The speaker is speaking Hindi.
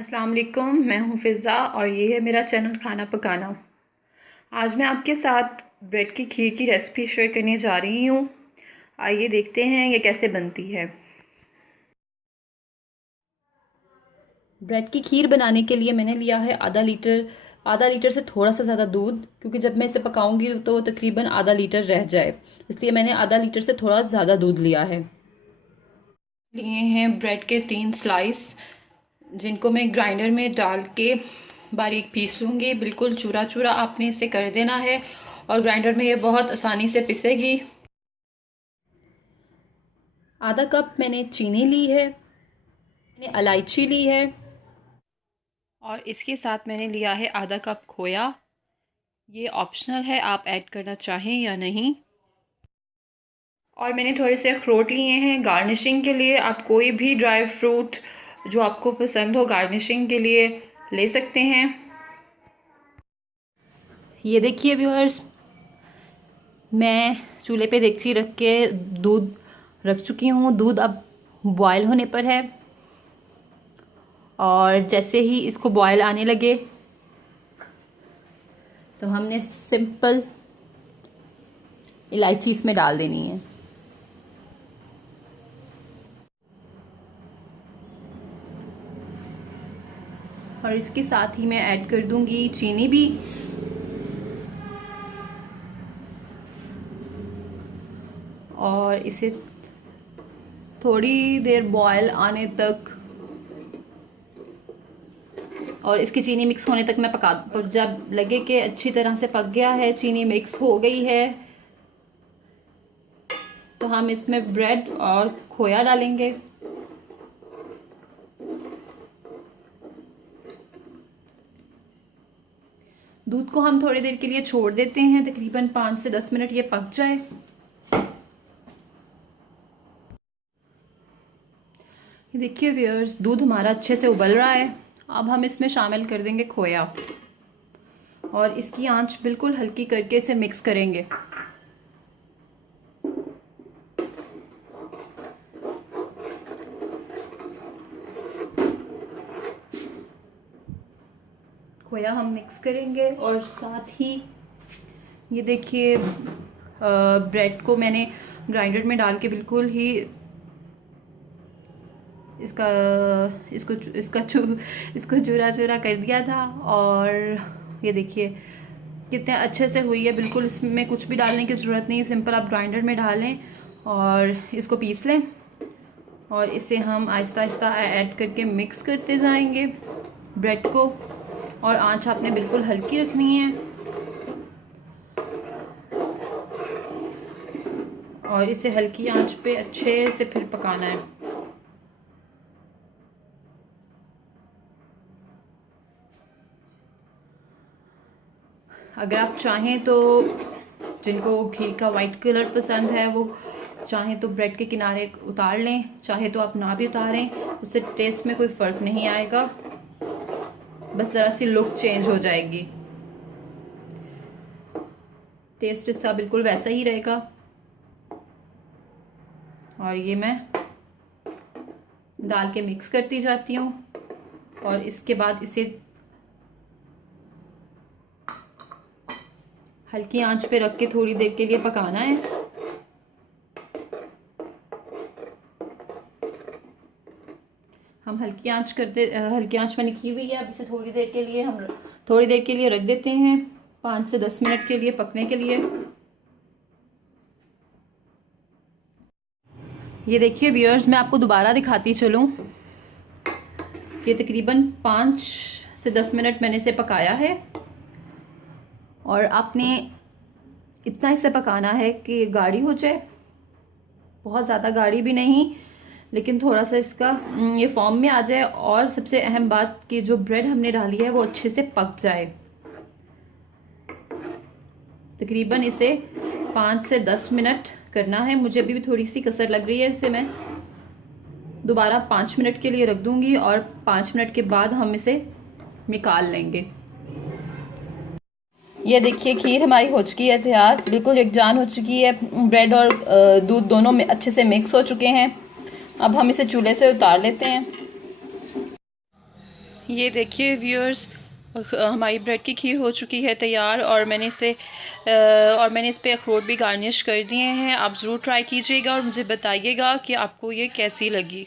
अस्सलाम वालेकुम, मैं हूँ फ़िज़ा और ये है मेरा चैनल खाना पकाना। आज मैं आपके साथ ब्रेड की खीर की रेसिपी शेयर करने जा रही हूँ। आइए देखते हैं ये कैसे बनती है। ब्रेड की खीर बनाने के लिए मैंने लिया है आधा लीटर से थोड़ा सा ज़्यादा दूध, क्योंकि जब मैं इसे पकाऊंगी तो तकरीबन आधा लीटर रह जाए, इसलिए मैंने आधा लीटर से थोड़ा ज़्यादा दूध लिया है। लिए हैं ब्रेड के 3 स्लाइस, जिनको मैं ग्राइंडर में डाल के बारीक पीस लूँगी। बिल्कुल चूरा चूरा आपने इसे कर देना है और ग्राइंडर में ये बहुत आसानी से पिसेगी। आधा कप मैंने चीनी ली है, मैंने इलायची ली है और इसके साथ मैंने लिया है आधा कप खोया। ये ऑप्शनल है, आप ऐड करना चाहें या नहीं। और मैंने थोड़े से अखरोट लिए हैं गार्निशिंग के लिए। आप कोई भी ड्राई फ्रूट जो आपको पसंद हो गार्निशिंग के लिए ले सकते हैं। ये देखिए व्यूअर्स, मैं चूल्हे पे डेगची रख के दूध रख चुकी हूँ। दूध अब बॉयल होने पर है और जैसे ही इसको बॉयल आने लगे तो हमने सिंपल इलायची इसमें डाल देनी है। और इसके साथ ही मैं ऐड कर दूंगी चीनी भी। और इसे थोड़ी देर बॉयल आने तक और इसकी चीनी मिक्स होने तक मैं पका दूँ। जब लगे कि अच्छी तरह से पक गया है, चीनी मिक्स हो गई है, तो हम इसमें ब्रेड और खोया डालेंगे। दूध को हम थोड़ी देर के लिए छोड़ देते हैं, तकरीबन 5 से 10 मिनट ये पक जाए। ये देखिए व्यूअर्स, दूध हमारा अच्छे से उबल रहा है। अब हम इसमें शामिल कर देंगे खोया और इसकी आंच बिल्कुल हल्की करके इसे मिक्स करेंगे। खोया हम मिक्स करेंगे और साथ ही ये देखिए ब्रेड को मैंने ग्राइंडर में डाल के बिल्कुल ही इसको चूरा चूरा कर दिया था। और ये देखिए कितने अच्छे से हुई है। बिल्कुल इसमें कुछ भी डालने की ज़रूरत नहीं, सिंपल आप ग्राइंडर में डालें और इसको पीस लें और इसे हम आहिस्ता आहिस्ता ऐड करके मिक्स करते जाएंगे ब्रेड को। और आंच आपने बिल्कुल हल्की रखनी है और इसे हल्की आंच पे अच्छे से फिर पकाना है। अगर आप चाहें तो जिनको घी का वाइट कलर पसंद है वो चाहें तो ब्रेड के किनारे उतार लें, चाहे तो आप ना भी उतारें, उससे टेस्ट में कोई फ़र्क नहीं आएगा, बस ज़रा सी लुक चेंज हो जाएगी। टेस्ट इसका बिल्कुल वैसा ही रहेगा। और ये मैं डाल के मिक्स करती जाती हूँ और इसके बाद इसे हल्की आंच पे रख के थोड़ी देर के लिए पकाना है। हम हल्की आंच मैंने की हुई है। अब इसे थोड़ी देर के लिए रख देते हैं, 5 से 10 मिनट के लिए पकने के लिए। ये देखिए व्यूअर्स, मैं आपको दोबारा दिखाती चलूँ। ये तकरीबन 5 से 10 मिनट मैंने इसे पकाया है और आपने इतना इसे पकाना है कि गाढ़ी हो जाए, बहुत ज़्यादा गाढ़ी भी नहीं, लेकिन थोड़ा सा इसका ये फॉर्म में आ जाए। और सबसे अहम बात कि जो ब्रेड हमने डाली है वो अच्छे से पक जाए। तकरीबन इसे 5 से 10 मिनट करना है। मुझे अभी भी थोड़ी सी कसर लग रही है, इसे मैं दोबारा 5 मिनट के लिए रख दूंगी और 5 मिनट के बाद हम इसे निकाल लेंगे। ये देखिए खीर हमारी हो चुकी है तैयार, बिल्कुल एकजान हो चुकी है। ब्रेड और दूध दोनों में अच्छे से मिक्स हो चुके हैं। अब हम इसे चूल्हे से उतार लेते हैं। ये देखिए व्यूअर्स, हमारी ब्रेड की खीर हो चुकी है तैयार, और मैंने इस पे अखरोट भी गार्निश कर दिए हैं। आप ज़रूर ट्राई कीजिएगा और मुझे बताइएगा कि आपको ये कैसी लगी।